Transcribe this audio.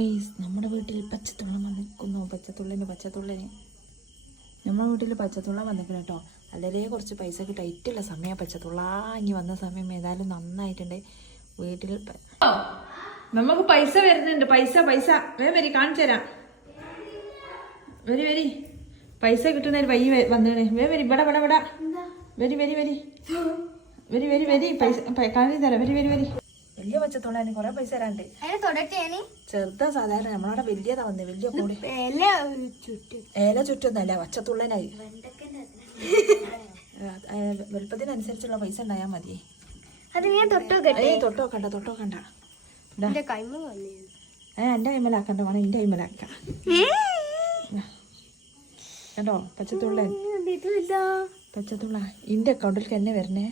നമ്മുടെ വീട്ടിൽ പച്ചത്തുള്ളം വന്നിരിക്കുന്നു. പച്ചത്തുള്ളന് നമ്മുടെ വീട്ടിൽ പച്ചത്തുള്ളം വന്നിരിക്കണം കേട്ടോ. വളരെ കുറച്ച് പൈസക്ക് ടൈറ്റുള്ള സമയം പച്ചത്തുള്ള ഇനി വന്ന സമയം ഏതായാലും നന്നായിട്ടുണ്ട്. വീട്ടിൽ നമുക്ക് പൈസ വരുന്നുണ്ട്. പൈസ വരി കാണിച്ചു തരാം. വരി പൈസ കിട്ടുന്ന ഒരു വഴി വന്നേണേ. വരി ഇവിടെ വരി പൈസ കാണിച്ചു തരാം. വരി വലിയ പച്ചത്തുള്ളാന് കൊറേ പൈസ തരാണ്ട്. ചെറുതാ സാധാരണ, നമ്മളവിടെ വലിയതാ വന്നേ. വലിയ കൂടെ ഏല ചുറ്റൊന്നല്ല, പച്ചത്തുള്ളനായി വലുപ്പത്തിനനുസരിച്ചുള്ള പൈസ ഉണ്ടായാ മതി. തൊട്ടോക്കണ്ട എന്റെ കൈമലാക്കണ്ട, വേണം എന്റെ കൈമലാക്കാം കേട്ടോ. പച്ചത്തുള്ള എന്റെ അക്കൗണ്ടിലേക്ക് തന്നെ വരണേ.